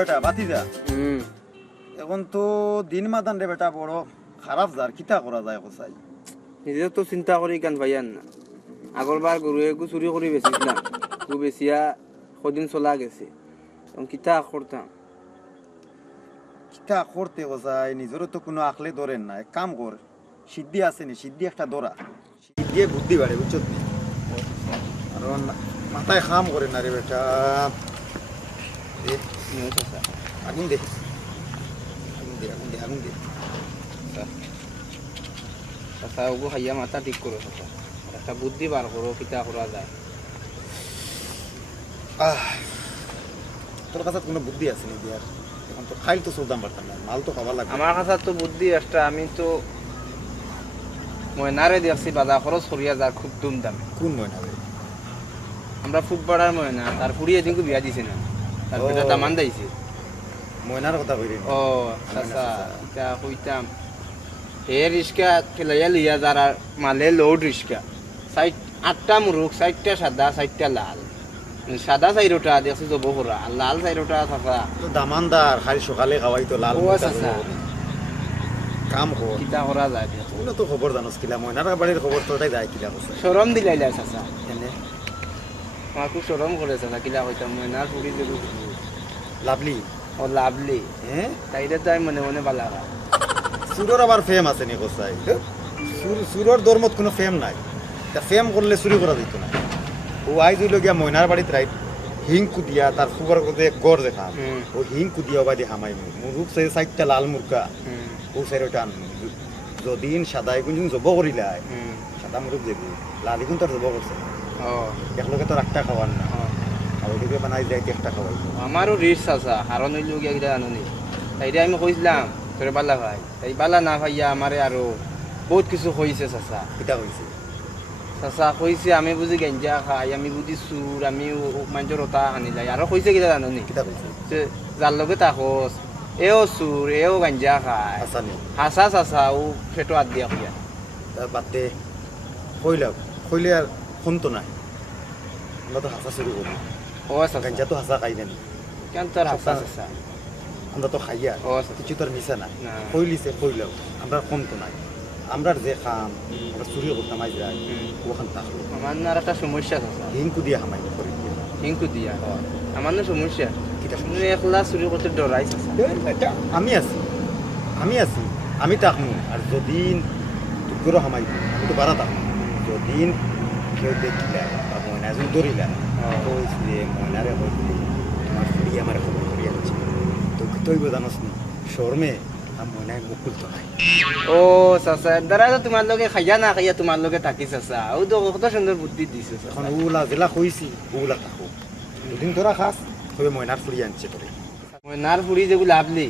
বেটা বাতিজা হুম। এখন তো দিন মাদান রে বেটা বড় খারাপ যার কিতা করা যায় কোসাই নিজে তো চিন্তা করি কেন ভাইয়ান না। আগরবার গরু একু চুরি করে বেচিছিলাম গু বেচিয়া কদিন চলা গেছে। কিতা করতাম কিতা করতে কোসাই নিজেরও তো কোনো আখলে ধরেন না। এক কাম কর সিদ্ধি আছে নি? সিদ্ধি একটা ধরা সিদ্ধিয়ে বুদ্ধি বাড়ে বুঝছ নি কারণ মাথায় খাম করে না রে বেটা। আগুন দে। আগুন দে আগুন দে আগুন দে। চাচা ওগু খাইয়া মাথা ঠিক করো চাচা একটা বুদ্ধি বার করো কিতা করা যায়। আহ, তোর কাছে কোনো বুদ্ধি আছে নি দিয়ার এখন তো খাইল তো চলতাম পারতাম না মাল তো খাবার লাগবে আমার কাছে তো বুদ্ধি একটা আমি তো ময়নারে দেখছি বাজার খরচ করিয়া যার খুব দুম দামে কোন ময়না রে আমরা ফুটবলার ময়না তার ফুড়িয়ে কিন্তু বিয়া দিছে না। তার। পেটা দামান দিয়েছে ময়নার কথা কইরে ও চাচা ইটা কইতাম হে রিক্সা ফেলাইয়া লইয়া যারা মালে লোড রিক্সা সাইড আটটা মুরুখ চারটা সাদা চারটা লাল। সাদা চাইরোটা দেখছি তো বহুরা আর লাল চাইরোটা থাকা। তো দামানদার খালি সকালে খাওয়াই তো লাল আচ্ছা, দেবো। কাম কর কিতা করা যায় তো খবর জানোস কিলা ময়নার বাড়ির খবর তোটাই যায় কিলা সরম দিলাইলা চাচা খুব সরম করে চাচা কিলা কইতাম ময়নার ফুড়ি যে লাভলি? ও লাভলি। হ্যাঁ তাইরে তাই মনে মনে বালা। সুরর আবার ফেম আছে নি কোসাই সুর- সুরর ধর্মত কোনো ফেম নাই। তা ফেম করলে চুরি করা দিত না ও আই জুইল গিয়া ময়নার বাড়িত রাইত হিং কুদিয়া তার ফুবার করতে গড় দেখাম হুম। ও হিং কুদিয়া বাদি হামাই মুরুখ সে চারটা লাল মুরকা ও সাইড ওটা যদিন সাদা এগুন জব করিলাই সাদা মুরুখ দেবি। লাল এগুন তোর জব করছে একলগে তো একটা খাওয়ার না। আর ওইদিকে বানাই যায় একটা খাওয়াই আমারও রিস আছে হারণ হইল গিয়া কিটা জানি তাইরে আমি কইছিলাম তোরে বালা ভাই তাই বালা না ভাইয়া আমারে আরও বহুত কিছু কইছে চাচা। কিতা হয়েছে চাচা কইছে আমি বুঝি গেঞ্জা খাই আমি বুঝি চুর আমি মানুষের ওটা আনি যায়। আৰু কইছে কিটা জানি কিতা হয়েছে যে যার লগে তাকস এও চুর এও গাঞ্জা খায় হাসা চাচা ও ফেটো আদ দিয়া খুঁয়া বাদে কইলাম কইলে আর ফোন তো নাই। আমরা তো হাসা শুরু করি ও গাঞ্জা তো হাসা খাই নেন। কেন তোর হাসা। চাচা আমরা তো ও চাচা কিছু তোর মিশা না। কইলিছে কইলাম আমরা ফোন তো নাই। আমরা যে খাম আমরা চুরি করতাম যাই হুম। ওখান থাকল আমার না আর একটা সমস্যা চাচা হিংকু দিয়ে হামাই করি হিংকু দিয়া? আমার না সমস্যা। একলা চুরি করতে ডরাই আমি আছি। আমি আছি। আমি থাকমু আর যদিন তোর হামাই আমি তো বারা থাকমু যদিন কেউ দেখিলা বা ময়না যদি ধরিলা কইছিলে ময়নারে কইছিলে তোমার ফুড়ি আমার খবর করি আনছে তো তুই জানোস নি শর্মে ময়নায় মুখ খুলতো নাই ও চাচা তো তোমার লগে খাইয়া না খাইয়া তোমার লগে থাকি চাচা। ও তো কত সুন্দর বুদ্ধি দিছে এখন ওলা জেলা কইছি ওলা থাকো দুদিন তোরা খাস তবে ময়নার ফুড়ি আনছে তোরে মই নার ফুড়ি যেগুলো লাভলি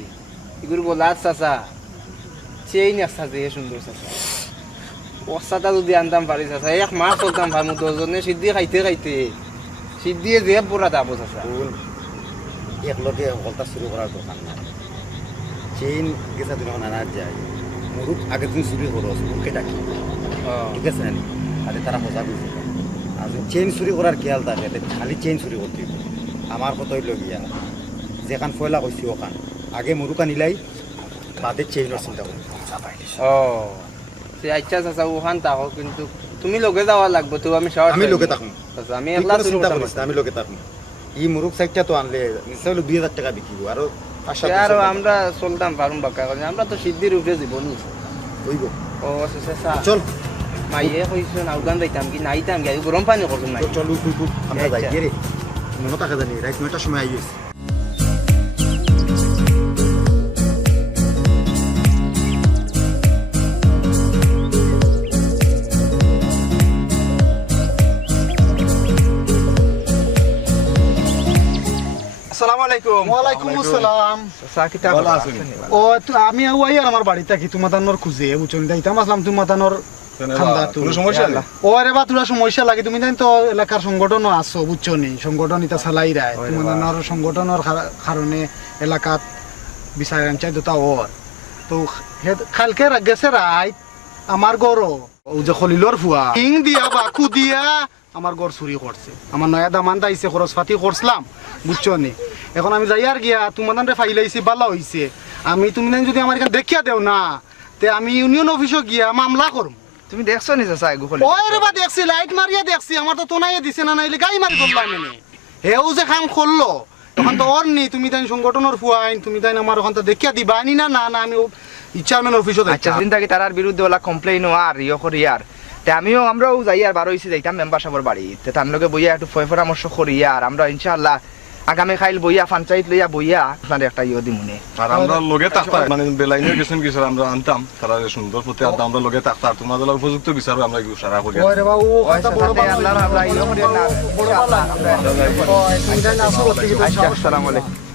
এগুলো গোলাত চাচা। সেই নেক্সা যে সুন্দর চাচা। অসাটা যদি আনতাম পারি চাচা। এক মাস চলতাম ভাবো দশজনে সিদ্ধি খাইতে খাইতে। সিদ্ধিয়ে যে পুরা যাব চাচা। একলগে সকলটা শুরু করার দরকার নাই। চেইন গেছা দিন আনার যায়। মুরুখ আগের দিন চুরি করো মুখে ডাকি ঠিক আছে না? তাহলে তারা মজা বুঝে আর চেইন চুরি করার খেয়াল থাকে খালি চেইন চুরি করতে। আমার কতই লগিয়া যেখান ফয়লা কইছি ওখান আগে মুরুকা নিলাই বাদে চেইনের চিন্তা করি ও আচ্ছা চাচা ওখান তাকো কিন্তু তুমি লগে যাওয়া লাগবে তো আমি শহর আমি লগে থাকুম আমি একলা চিন্তা করিস আমি লগে থাকুম ই মুরুখ সাইডটা তো আনলে নিশ্চয় হলো দুই হাজার টাকা বিকিব আর আর আমরা চলতাম পারুম বাক্কা করে আমরা তো সিদ্ধির উপরে জীবন হইব। ও চাচা। চল। মাইয়ে কইছো নাউগান যাইতাম কি নাইতাম কি গরম পানি করতাম নাই চল উঠ আমরা যাই আচ্ছা। রে। মনে থাকে জানি রাত নয়টার সময় আইস আসসালামু আলাইকুম আসসালাম। চাচা ভালো আছেন? ও আমি ওই আর আমার খুঁজে দাইতাম আসলাম সংগঠন আছো বুঝছ নি? সংগঠন এটা চালাই রায় সংগঠনের কার- কারণে এলাকাত বিচার আনচাই দুটা ওর তো কালকে গেছে রায় আমার গরো। ও যে খলিলর ফুয়া। হিং দিয়া বাকু দিয়া আমার ঘর চুরি করছে। আমার নয়া দামানটা আইছে খরচ পাতি করছিলাম বুঝছ নি? এখন আমি যাই আর গিয়া তোমাদের ফাইলাইছি বালা হইছে। আমি তুমি যদি আমার এখানে দেখিয়া দেও না তে আমি ইউনিয়ন অফিসে গিয়া মামলা করব তুমি দেখছ নি এগু ওই রে বা দেখছি লাইট মারিয়া দেখছি আমার তো তোনাইয়ে দিছে না নাইলে গাই মারি ধরলাম মানে হেও যে কাম করল তখন তো ওর নি তুমি তাই সংগঠনের ফুয়াইন তুমি তাই আমার ওখান তো দেখিয়া দিবা নি না না না আমি চেয়ারম্যান অফিসে আচ্ছা চিন্তা কি তারার বিরুদ্ধে ওলা কমপ্লেইন আর ইয়ে করি আর তে আমিও আমরাও যাই আর বারো হয়েছি যাইতাম মেম্বার সাহেবের বাড়ি। তে তার লগে বইয়া একটু ফয় পরামর্শ করি আর আমরা ইনশাআল্লাহ আগামী খাইল বইয়া পঞ্চায়েত লইয়া বইয়া আপনার একটা ইয়ে দিমুনে আর আমরা লগে থাকতাম মানে বেলাইনে গেছেন কিছু আমরা আনতাম তারা সুন্দর প্রতি আনতাম আমরা লগে থাকতাম তোমাদের লগে উপযুক্ত বিচারও আমরা এগুলো সারা করি। ওই রে বা ও কথা বড় সাথে আল্লাহর আমরা ইয়ে করি। না বড় আসো করতে গিয়ে আচ্ছা। আসসালামু আলাইকুম।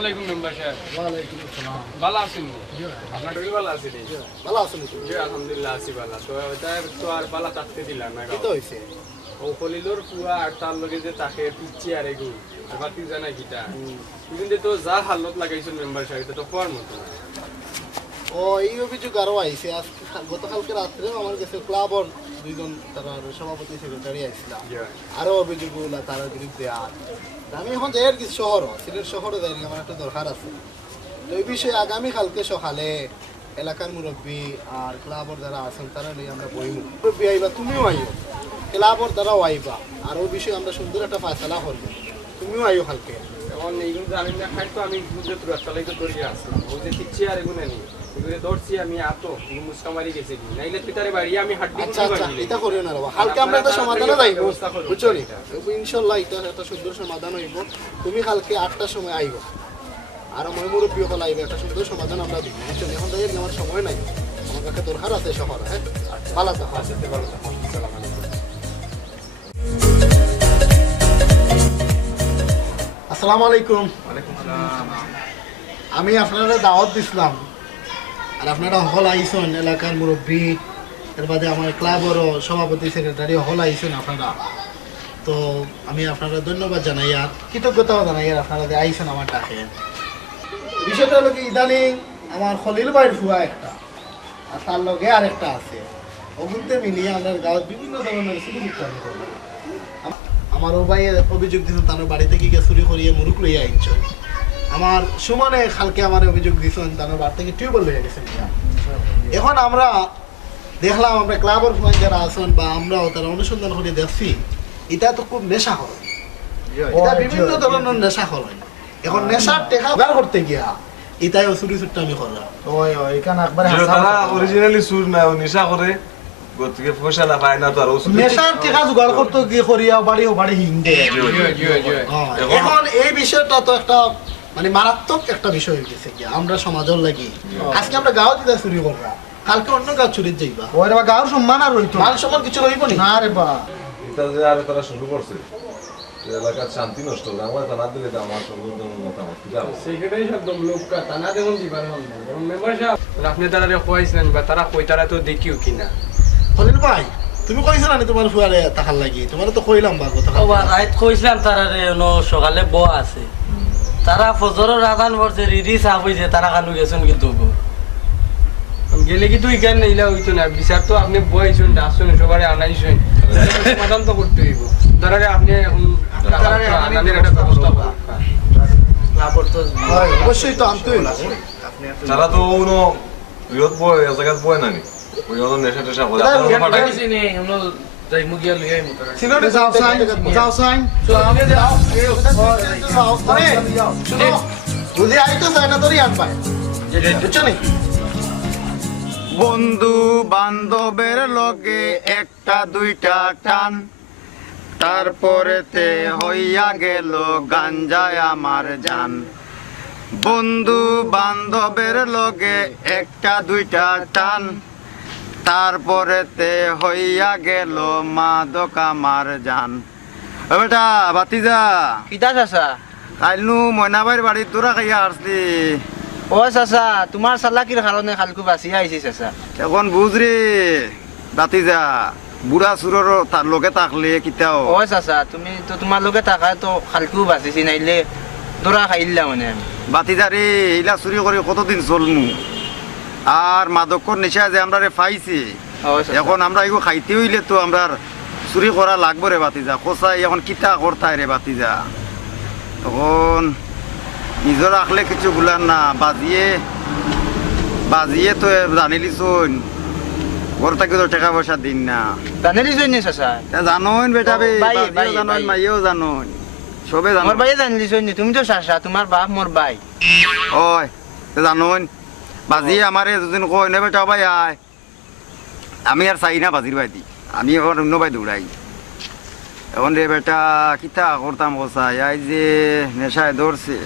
আলাইকুম মেম্বার সাহেব। ভালো আছেন? আপনার শরীর ভালো আছে ভালো আছো জি আলহামদুলিল্লাহ আছি ভালো। তো এটা তো আর ভালো থাকতে দিলাম না কি তো হইছে? ও কলিলোর পুয়া আর তার লগে যে তাকে পিচ্ছি আর এগু এবার তুই জানা কিটা। কিন্তু তো যা হালত লাগাইছিল মেম্বার সাহেব তো হওয়ার মতো? ও এই অভিযোগ আরও আইছে। আজকে গতকালকে রাত্রে আমার কাছে ক্লাবর দুইজন তারা সভাপতি সেক্রেটারি আইছিলাম জি। আরও অভিযোগগুলো তার বিরুদ্ধে আর আমি এখন যাই আর কি শহর সিলেট শহরে যাই আমার একটা দরকার আছে। তো এই বিষয়ে আগামী কালকে সকালে এলাকার মুরব্বী আর ক্লাবর যারা আছেন তারা নিয়ে আমরা বইমু। মুরব্বী আইবা তুমিও আইও। ক্লাবর দ্বারাও আইবা। আর ওই বিষয়ে আমরা সুন্দর একটা ফায়সালা করব। তুমিও আইও কালকে। এখন এইগুলো জানি না খাই তো আমি তোর একটা লাগে আসলাম। ওই যে পিচ্ছি আর এগুলো নেই এগুলো দৌড়ছি আমি আতো এগুলো গেছে কি? নাইলে পিতারে বাড়ি আমি হাড্ডি আচ্ছা আচ্ছা এটা করিও না বাবা। কালকে আমরা একটা সমাধানে যাইব। বুঝছ নি? ইনশাল্লাহ এটা একটা সুন্দর সমাধান হইব। তুমি কালকে সময় আইব। আর মই মুরব্বী হল আইবে একটা সুন্দর সমাধান আমরা দিব। বুঝছ এখন যাই আমার সময় নাই। আমার কাছে দরকার আছে শহরে হ্যাঁ? ভালো থাকো। আসসালামু আলাইকুম। আমি আপনারা দাওয়াত দিছিলাম। আর আপনারা হল আইসন এলাকার মুরব্বী, এর বাদে আমার ক্লাবেরও সভাপতি, সেক্রেটারি হল আইসন আপনারা। তো আমি আপনারা ধন্যবাদ জানাই আর কৃতজ্ঞতাও জানাই আর আপনারা যে আইসন আমার ডাকে। বিষয়টা হলো কি, ইদানিং আমার খলিল ভাইয়ের ফুয়া একটা, আর তার লগে আর একটা আছে। অগুনতে মিলিয়ে আমরা গাঁৱত বিভিন্ন ধরনের চুরি করব আমার ও ভাই অভিযোগ দিয়েছেন তার বাড়ি থেকে গিয়ে চুরি করিয়ে মুরুক লইয়া আইনছেন আমার সুমনে খালকে আমার অভিযোগ দিয়েছেন তার বাড়ি থেকে টিউবওয়েল লইয়া গেছেন। এখন আমরা দেখলাম আমরা ক্লাবের ফোন যারা আছেন বা আমরাও তারা অনুসন্ধান করে দেখছি এটা তো খুব নেশা হয় এটা বিভিন্ন ধরনের নেশা হয় এখন নেশার টেকা উদ্ধার করতে গিয়া এটাই চুরি চুট্টা আমি করলাম ওই ওই একবারে তারা অরিজিনালি সুর না ও নেশা করে গতিকে পয়সা না পায় না তো আর নেশার টেকা জোগাড় করতে গিয়ে করিয়া বাড়ি হ্যাঁ, এখন এই বিষয়টা তো একটা মানে মারাত্মক একটা বিষয় হয়ে গেছে কি আমরা সমাজের লাগি। আজকে আমরা গাঁও দিদা চুরি করবা কালকে অন্য গাঁও চুরি যাইবা। ওই রে বা গাঁর সম্মান আর রইতো মান সম্মান কিছু রইব নি? না রে বা। এটা যে আর তারা শুরু করছে এলাকার শান্তি নষ্ট হবে আমার তা না দিলে তো আমার সংগঠন মতামত কি যাব সেক্রেটারি সাহেব দম লোক কা তানা দেখুন দিবার হল না মেম্বার সাহেব আপনি তারা কইছিলেন বা তারা কই তারা তো দেখিও কিনা খলিল ভাই তুমি কইছ না নি তোমার ফুয়ারে তাহার লাগি? তোমার তো কইলাম বা কথা রাইত কইছিলাম তারা রে ন সকালে ব আছে। তারা ফজরের আজান পড়ছে রিডি সাফ হইছে তারা কানু গেছেন কিন্তু গেলে কি তুই কেন হইতো না? বিচার তো আপনি বইছেন আসছেন সবারে আনাইছেন। সমাধান তো করতে হইব। তারারে আপনি এখন আনানের একটা ব্যবস্থা অবশ্যই তো আনতে তারা তো বয় এক জায়গাত বয় না নি ওই নেশা টেশা করে। যাও যাও শুনো তোরই বুঝছ নি বন্ধু বান্ধবের লগে একটা দুইটা টান। তারপরেতে হইয়া গেল গাঞ্জায় আমার জান বন্ধু বান্ধবের লগে একটা দুইটা টান। তারপরেতে হইয়া গেল মাদক আমার জান। ও বেটা বাতিজা কিতা চাচা? কাইলনু ময়নাবাইর বাড়ি তোরা খাইয়া আসলি। ও চাচা তোমার চালাকির কারণে খালকু বাঁচিয়া আইছি চাচা। এখন বুঝ রে বাতিজা বুড়া তার লগে থাকলে কিতাও ও চাচা তুমি তো তোমার লোকে থাকা তো খালকেও বাঁচিছি নাইলে দৌড়া খাইলা মানে। আমি বাতিদারে এইলা চুরি করে কতদিন চলমু আর মাদকর নেশা যে আমরা পাইছি এখন আমরা এগুলো খাইতে হইলে তো আমরা চুরি করা লাগবে রে বাতিজা কোথায় এখন কিতা করতাই রে বাতিজা তখন নিজের রাখলে কিছু গুলার না বাজিয়ে বাজিয়ে তো জানিলি শোন ঘর থেকে তো টাকা পয়সা দিন না। জানিলি তা জানোন বেটা বে জানোন। মাইয়েও জানোন সবে জানোন ভাই জানিলি জন্য তুমি তো চাচা তোমার বাপ মোর ভাই ওই জানোন বাজিয়ে আমারে দুদিন নে বেটা ভাই আয়। আমি আর চাই না বাজির দি আমি এখন অন্য বাই দৌড়াই এখন রে বেটা কিতা করতাম কোথায় আই যে নেশায় ধরছে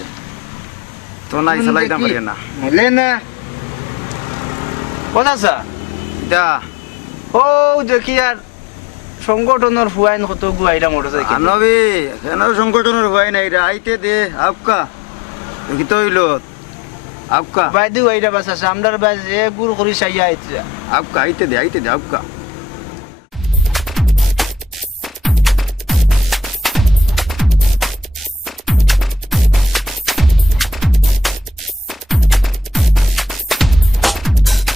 তো নাই চালাইতাম পারি না। বলে না? ও চাচা কিতা ও দেখি আর সংগঠনের ফুয়াইন কত গুয়াইরা মোটরসাইকেল আনবি কেন সংগঠনের ভয় নাই রে আইতে দে আউকা। দেখি তো হইল বাস আছে আমরার বাস যে গুড় করি চাইয়া আইতে। আউকা আইতে দে আইতে দে আউকা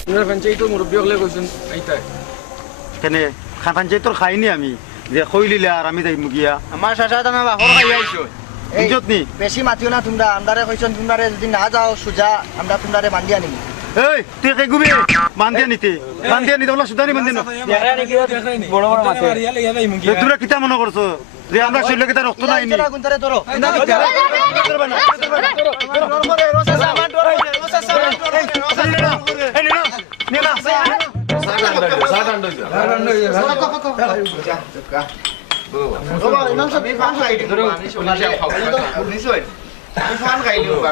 আপনার পঞ্চায়েতের মুরব্বী হলে কৈছেন কেনে খাইনি আমি যে খইলিলে আর আমি যাই মুগিয়া আমার চাচা তোমার বাপর খাই আইছো। বুঝত নি বেশি মাতিও না তোমরা আমরারে কইছন তোমরারে যদি না যাও সুজা আমরা তোমরারে বান্ধি আনিম এই তুই কে গুবি বান্ধিয়া নিতে বান্ধিয়া নিতে বলা সুদানি বান্ধি না বড় বড় মাছে তোরা কিতা মনে করছ যে আমরা শরীরে কিতা রক্ত নাই নি গুন্তরে তোরো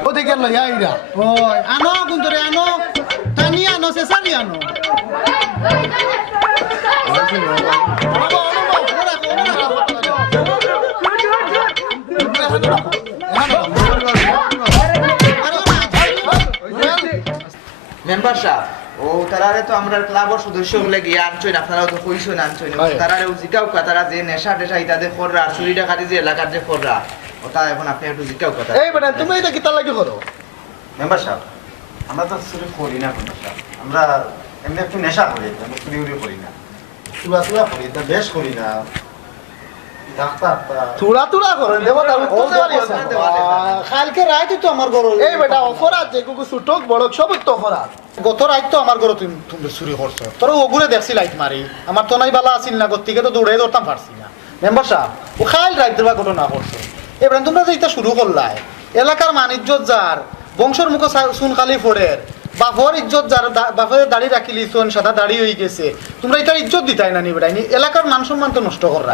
ওদিকে লইয়া আইরা ওই আনো গুন্তরে আনো টানি আনো সেসারি আনো মেম্বার সাহেব ও তারারে তো আমরা ক্লাবের সদস্য হলে গিয়ে আনছই না আপনারাও তো কইছই না আনছই না। তারারে জিকাও কা তারা যে নেশা টেশা ইত্যাদি খররা চুরি ডাকাতি যে এলাকার যে খররা ওটা এখন আপনি একটু জিকাও কথা। এই বেটা তুমি এটা কিতা লাগি করো? মেম্বার সাহেব আমরা তো চুরি করি না মেম্বার সাহেব। আমরা এমনি একটু নেশা করি আমরা চুরি উড়ি করি না। চুরা চুরা করি তা বেশ করি না। তুড়া তুড়া করেন। কালকে রাইতে তো আমার ঘর এই বেটা অপরাধ যে কুকু সুটক বড় সব তো অপরাধ। গত রাত তো আমার ঘর তুমি তুমি চুরি করছ। তোর ওগুলো দেখছি লাইট মারি। আমার তো নাই বালা আসিল না গতিকে তো দৌড়ে ধরতাম পারছি না। মেম্বার সাহেব ও খাইল দেবা ঘটনা করছ এবার তোমরা যে এটা শুরু করলাই এলাকার মানিজ্য যার বংশর মুখ সুনকালি ফোড়ের বাপর ইজ্জত যার বাপের দাড়ি রাখিলি সোন সাদা দাড়ি হয়ে গেছে। তোমরা এটা ইজ্জত দিতাই না নি বেটা নি। এলাকার মান সম্মান তো নষ্ট করা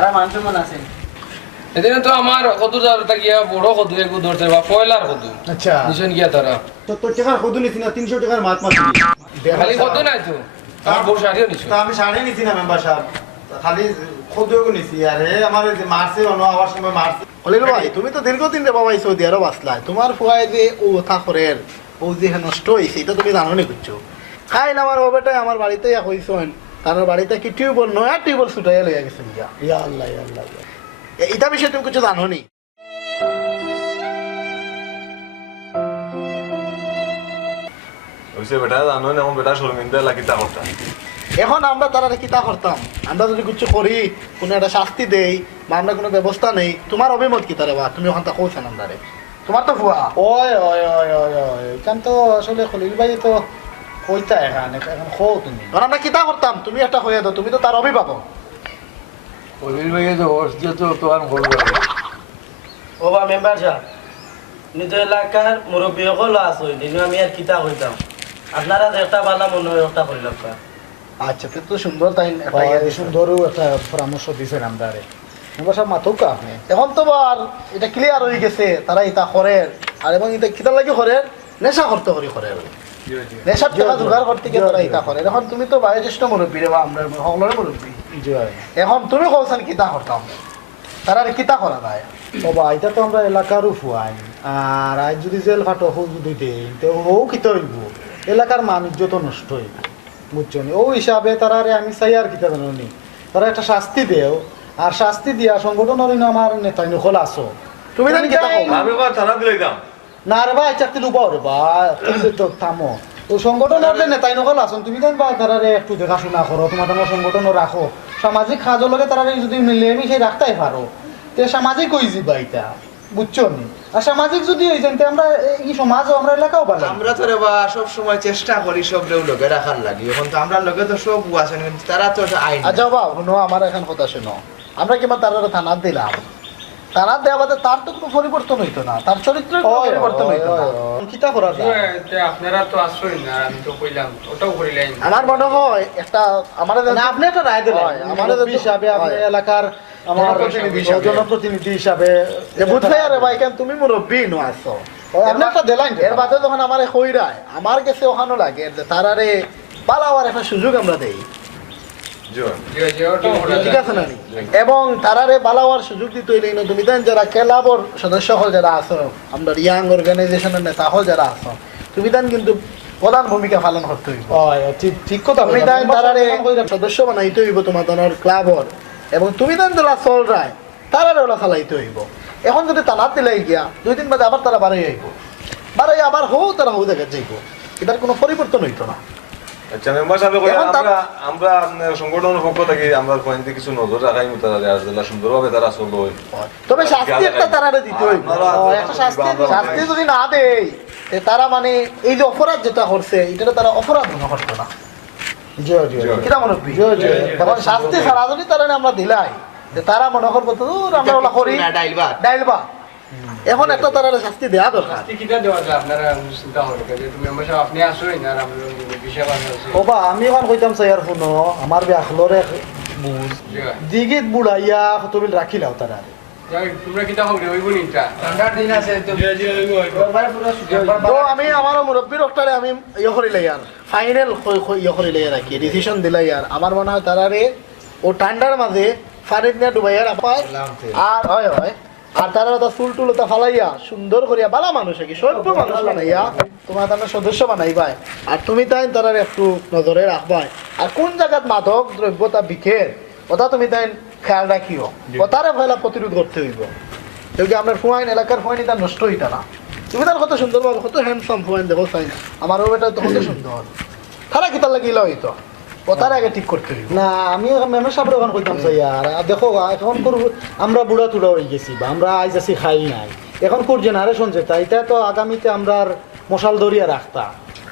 এদিনে তো আমার কত যার গিয়া বড় কদু একু ধরছে বা পয়লার কদু আচ্ছা। নিশন গিয়া তারা সত্তর টাকার কদু নিছি না তিনশো টাকার মাছ মাছ খালি কদু নাই তো আমার বউ শাড়িও নিছো। তা আমি সাড়ে নিছি না মেম্বার সাহেব। খালি কদু নিছি। আর আমার মারছে অন্য আবার সময় মারছে ভাই তুমি তো দীর্ঘদিন রে বাবা সৌদি আরব আসলাই তোমার ফুয়ায় যে ও ওথা করের ও যে নষ্ট হয়েছে এটা তুমি জানো নি বুঝছ? খাইল আমার ও বেটাই আমার বাড়িতে হইছেন। তার বাড়িতে কি টিউবওয়েল নয়া টিউবওয়েল ছুটাইয়া লইয়া গেছেন ইয়া ইয়া আল্লাহ ইয়া আল্লাহ। এটা বিষয়ে তুমি কিছু জানো নি হইছে বেটা জানো না আমার বেটা শর্মিন্দা এখন আমরা তারা কিতা করতাম? আমরা যদি কিছু করি কোনো একটা শাস্তি দেই বা আমরা কোনো ব্যবস্থা নেই তোমার অভিমত কি তারে বা? তুমি ওখান থেকে কৌছেন আমরারে তোমার তো ফুয়া ওই ওই ওই ওই ওই এখান তো আসলে খলিল ভাই তো কইতা এখানে এখন খো তুমি? কারণ আমরা কিতা করতাম? তুমি একটা হয়ে দাও তুমি তো তার অভিভাবক। ও বা মেম্বার সাহেব নিজ এলাকার মুরব্বী সকল আছে দিনও আমি আর কিতা কইতাম? আপনারা একটা বালা মনে হয় একটা করিলাম আচ্ছা তো তো সুন্দর তাই সুন্দরও একটা পরামর্শ দিয়েছেন আমরারে। সাহেব মাতুক এখন তো আর এটা ক্লিয়ার হয়ে গেছে তারা এটা করে। আর এবং এটা কিতা লাগে করে নেশা করতে করি করে। নেশার টাকা জোগাড় করতে গিয়ে তারা এটা করে। এখন তুমি তো বয়োজ্যেষ্ঠ মুরব্বী রে বা আমরা সকলের মুরব্বী। এখন তুমি কৌছেন কিতা করতাম। তারা কিতা করা যায়? বাবা এটা তো আমরা এলাকারও ফুয়াই। আর আজ যদি জেল ফাটো হো যদি দেই তো ও কিতে হইব? এলাকার মানুষ তো নষ্ট হইব। বুঝছ? ও হিসাবে তারারে আমি চাই আর কিতা জানি তারা একটা শাস্তি দেও। আর শাস্তি দিয়া সংগঠনের আমার নেতা নকল আসো তুমি জানি কি আমি কয় থানা দিলে দাম। না রে ভাই চাকরি লুবাও রে বা তুমি তো থামো। তো সংগঠনের যে নেতাই নকল আসন তুমি জান বা তারারে একটু দেখাশোনা করো তোমার তোমার সংগঠন রাখো। সামাজিক কাজের লগে তারারে যদি মিলে মিশে রাখতেই পারো। তে সামাজিক হয়ে যাবা এটা? বুঝছ নি? আর সামাজিক যদি হয়ে যান তে আমরা এই সমাজও আমরা এলাকাও পারলাম আমরা তো রে বা সব সময় চেষ্টা করি সব রেউ লগে রাখার লাগি। এখন তো আমরা লগে তো সব আছেন কিন্তু তারা তো আইন আচ্ছা বাবা শুনো আমার এখন কথা শোনো। আমরা কিংবা তার থানার দিলাম? বাদে তার তো কোনো পরিবর্তন হইতো না তার চরিত্রের কোনো পরিবর্তন হইতো না। কিতা করা আপনারা তো আসছেন না আমি তো কইলাম ওটাও করিলেন আমার মনে হয় একটা আমার না আপনি একটা রায় দিলেন। আমার হিসাবে আপনি এলাকার আমার জনপ্রতিনিধি হিসাবে। যে বুঝলে আরে ভাই কেন তুমি মুরব্বী নো আসো আপনি একটা দিলেন এর বাদে যখন আমার কইরায় আমার কাছে ওখানে লাগে যে তারারে পালাওয়ার একটা সুযোগ আমরা দেই জয় যে যে ওটাও করা ঠিক। আছে না এবং তারারে বালাওয়ার সুযোগ দিতে হইলে তুমি দেন যারা ক্লাবর সদস্য হল যারা আছো আমরা ইয়াং অর্গানাইজেশনের নেতা হল যারা আছো তুমি দেন কিন্তু প্রধান ভূমিকা পালন করতে হইব। ঠিক ঠিক কথা তুমি দেন তারারে সদস্য বানাইতে হইব তোমার দলের ক্লাবর। এবং তুমি দেন যারা চল রায় তারারে ওরা চালাইতে হইব। এখন যদি তানাত দিলাই গিয়া দুই দিন বাদে আবার তারা বাড়াই আইব। বাড়াই আবার হো তারা হো দেখা যাইব। এটার কোনো পরিবর্তন হইতো না। আচ্ছা মেম্বার সাহেব তার- আমরা আমরা সংগঠনের পক্ষ থেকে আমরা পয়েন্টে কিছু নজর রাখাই তারা সুন্দরভাবে তারা চলবে তবে শাস্তি একটা তারারে দিতে হইব। একটা শাস্তি শাস্তি যদি না দেয় তারা মানে এই যে অপরাধ যেটা করছে এটা তারা অপরাধ মনে করতো না। শাস্তি ছাড়া যদি তারা আমরা দিলাই তারা মনে করব তো আমরা ওলা করি ডাইলবা ডাইলবা এখন একটা তারা শাস্তি দেওয়া দরকার। শাস্তি কিটা দেওয়া যায়? আপনারা চিন্তা করেন যে তুমি মেম্বার সাহেব আপনি আসুন আর আমরা বিষয় বানিয়ে আছি ওবা আমি এখন কইতাম স্যার শুনো আমার ব্যাখলরে বুঝ দিগিত বুড়াইয়া কতবিল রাখিলাও তারা যাই তোমরা কিটা হবে হইব নি এটা? ঠান্ডার দিন আছে তো তো আমি আমার মুরব্বী ডক্টরে আমি ইয়ে করিলে ইয়ার ফাইনাল ইয়ে করিলে ইয়ার কি ডিসিশন দিলে ইয়ার। আমার মনে হয় তারারে ও ঠান্ডার মাঝে ফানিত নিয়ে ডুবাইয়ার আপায় আর হয় হয়। আর তারা ওটা ফুল টুল ফালাইয়া সুন্দর করিয়া বালা মানুষ কি সভ্য মানুষ বানাইয়া তোমার তার সদস্য বানাইবাই। আর তুমি তাই তারার একটু নজরে রাখবাই। আর কোন জায়গাত মাদক দ্রব্যতা বিখের ওটা তুমি তাই খেয়াল রাখিও। ওটারে ভয়লা প্রতিরোধ করতে হইব। কেউকি আমরা ফুয়াইন এলাকার ফুয়াইন তার নষ্ট হইতা না। তুমি তার কত সুন্দর কত হ্যান্ডসাম ফুয়াইন দেখো চাই আমারও এটা তো কত সুন্দর। তারা কি তার লাগিলা হইতো তার আগে ঠিক করতে না আমি মেমের সাহেব এখন কইতাম চাই আর দেখো এখন আমরা বুড়া তুড়া হয়ে গেছি বা আমরা আইজ আছি খাই নাই। এখন কোর জেনারেশন যেটা এটা তো আগামীতে আমরা আর মশাল ধরিয়া রাখতা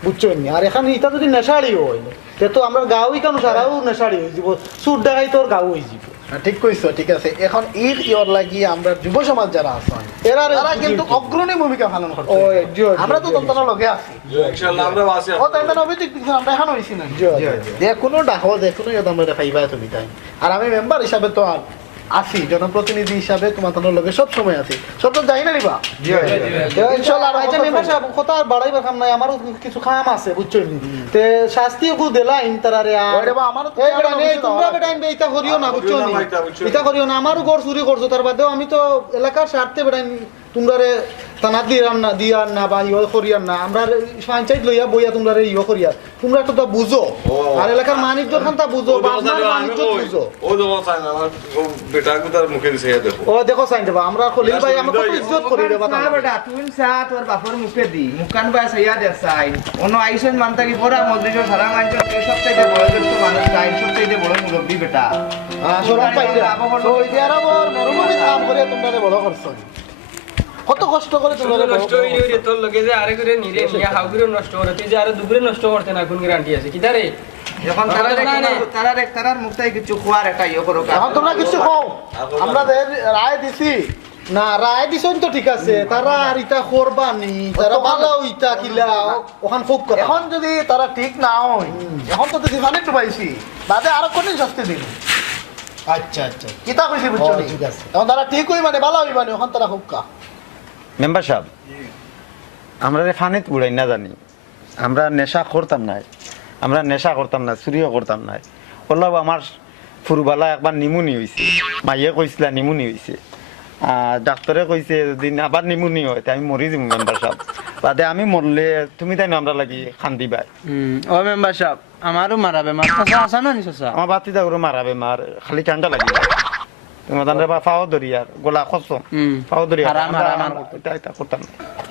বুঝছেন নি আর এখন এটা যদি নেশাড়ি হয় তে তো আমরা গাঁও কেন সারাও নেশাড়ি হয়ে যাব? সুর দেখাই তোর গাঁও হয়ে যাব। ঠিক কইছো ঠিক আছে। এখন ঈদ ইয়র লাগি আমরা যুব সমাজ যারা আছেন এরা তারা কিন্তু অগ্রণী ভূমিকা পালন জি, আমরা তো তন্ত্র লগে আছি। ইনশাআল্লাহ আমরা আছি ও তাই না অভিযোগ আমরা এখন হইছি না। যে কোনো ডাকো যে কোনো ইয়ে আমরা পাইবা তুমি তাই। আর আমি মেম্বার হিসাবে তো আর আছি জনপ্রতিনিধি হিসাবে তোমার তোমার লগে সব সময় আছি সব তো যাই না রিবা? ইনশাআল্লাহ আর মেম্বার সাহেব কথা আর বাড়াইবার কাম নাই আমারও কিছু কাম আছে বুঝছ নি তে শাস্তি কু দেলা তারারে আর আমারও তো অফিসে তোমরা বেটা করিও না বুঝছ নি এটা ইটা করিও না আমারও ঘর চুরি করছ তার বাদেও আমি তো এলাকার স্বার্থে বেটা তোমরারে তানা দিয়ার না দিয়ার না বা ইয়ে করিয়ার না আমরা পঞ্চায়েত লইয়া বইয়া তোমরারে ইয়ে করিয়ার তোমরা একটু তো বুঝো। আর এলাকার মানিজ্য খান তা বুঝো বা আপনার বাণিজ্য বুঝো। ও আমার বেটা মুখে দিছে দেখো। ও দেখো চাইন দেবা আমরা খলিল ভাই আমরা কত ইজ্জত করি রে বাতা বেটা তুই চা তোর বাপর মুখে দি। মুখান বাই সাইয়া দে চাই অন্য আইসেন মানতা কি পড়া মসজিদের সারা মানছ এই সপ্তাহে বয়োজ্যেষ্ঠ মানুষ চাই সপ্তাহে বড় মুরব্বী বেটা। পাইরা। তো এই যে আর আমার কাম করে তোমরা বড় করছ। কত কষ্ট করে তোমরা নষ্ট হয়ে গেলে তোর লগে যে আরে করে নিরে নিয়ে হাউ করে নষ্ট করে তুই যে আরে দুপুরে নষ্ট করতে না কোন গ্যারান্টি আছে কি তারে এখন তারা তারা তারার মুখটাই কিছু খোয়ার একটা ইয়ে করো এখন তোমরা কিছু কও আমরা রায় দিছি। না রায় দিছেন তো ঠিক আছে তারা আর ইটা করবা নি তারা ভালো ইটা কিলা ওখান খুব করে। এখন যদি তারা ঠিক না হয় এখন তো দেখি মানে একটু পাইছি বাদে আরও কোনদিন শাস্তি দিন আচ্ছা আচ্ছা। কিতা কইছি বুঝছ ঠিক আছে। এখন তারা ঠিক হই মানে ভালো হই মানে এখন তারা খুব কা মেম্বার সাহেব আমরা রে ফানিত উড়াই না জানি। আমরা নেশা করতাম না। আমরা নেশা করতাম না চুরিও করতাম না। বললাম আমার ফুরবালা একবার নিমুনি হয়েছে মাইয়ে কইছিলা নিমুনি হয়েছে ডাক্তারে কইছে যদি আবার নিমুনি হয় তাই আমি মরি যাব মেম্বার সাহেব। বাদে আমি মরলে তুমি তাই আমরা লাগি খান্দি বাই ও মেম্বার সাহেব আমারও মারাবে মার চাচা আসা না নি চাচা? আমার বাতি মার খালি ঠান্ডা লাগি গোলা।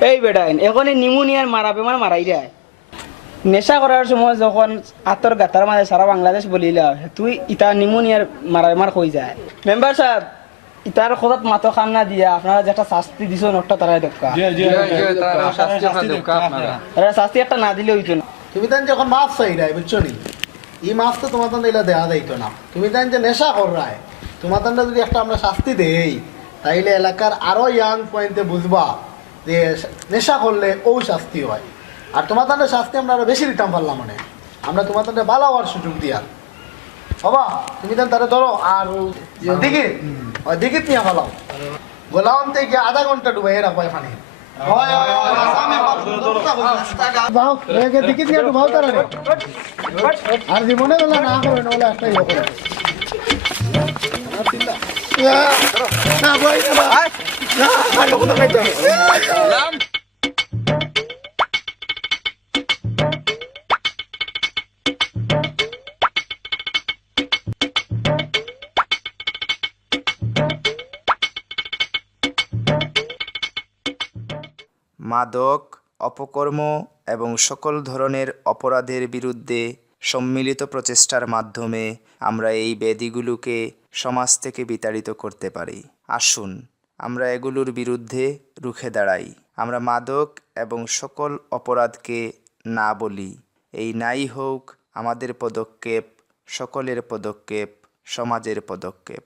এই বেটাইন এখন নিমোনিয়ার মারা বেমার মারাই দেয় নেশা করার সময় যখন আতর গাতার মাঝে সারা বাংলাদেশ বলিলা তুই ইটা নিমোনিয়ার মারা বেমার হয়ে যায়। মেম্বার সাহেব ইটার খোদাত মাতো খান না দিয়া আপনারা যে একটা শাস্তি দিছ নটা তারাই দেখা এরা শাস্তি একটা না দিলে হইতো না। তুমি তাই যখন মাছ চাই রায় বুঝছ নি? এই মাছ তো তোমার তান দিলে দেওয়া যাইতো না। তুমি তাই যে নেশা কর রায় তোমার তান্ডা যদি একটা আমরা শাস্তি দেই তাইলে এলাকার আরও ইয়াং পয়েন্টে বুঝবা যে নেশা করলে ও শাস্তি হয়। আর তান্ডা শাস্তি আমরা আরও বেশি দিতাম পারলাম মানে। আমরা তান্ডা ভালো হওয়ার সুযোগ দিয়ার বাবা তুমি তান তারা ধরো আর দিঘি ওই দিঘিত নিয়ে ভালো গোলাম থেকে আধা ঘণ্টা ডুবাই রাখব এখানে। যাও। একে দিঘিত নিয়ে ডুবাও তারা রে। আর জীবনে বলে না করে না বলে একটা মাদক অপকর্ম এবং সকল ধরনের অপরাধের বিরুদ্ধে সম্মিলিত প্রচেষ্টার মাধ্যমে আমরা এই ব্যাধিগুলোকে সমাজ থেকে বিতাড়িত করতে পারি। আসুন, আমরা এগুলোর বিরুদ্ধে রুখে দাঁড়াই। আমরা মাদক এবং সকল অপরাধকে না বলি। এই নাই হোক আমাদের পদক্ষেপ, সকলের পদক্ষেপ, সমাজের পদক্ষেপ।